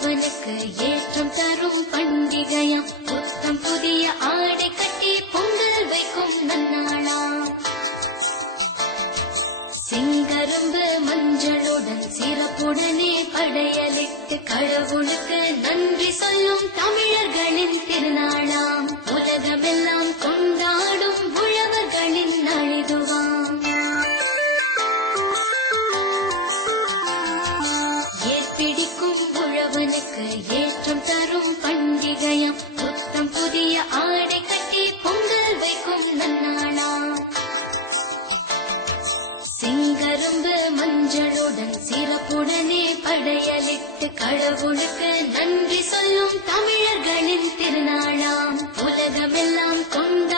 உழவனுக்கு ஏற்றம் தரும் பண்டிகையாம். புத்தம் புதிய ஆடை கட்டி பொங்கல் வைக்கும் நன்னாளாம். செங்கரும்பு மஞ்சளுடன் சிறப்புடனே படையலிட்டு கடவுளுக்கு நன்றி சொல்லும் தமிழர்களின் திருநாளாம். உலகமெல்லாம் கொண்டாடும் உழவர்களின் நாளிதுவாம். ஏற்பிடிக்கும் உழவனுக்கு ஏற்றம் தரும் பண்டிகையாம். புத்தம் புதிய ஆடை கட்டி பொங்கல் வைக்கும் நன்னாளாம். செங்கரும்பு மஞ்சளுடன் சிறப்புடனே படையலிட்டு கடவுளுக்கு நன்றி சொல்லும் தமிழர்களின் திருநாளாம். உலகமெல்லாம் கொண்டாடும்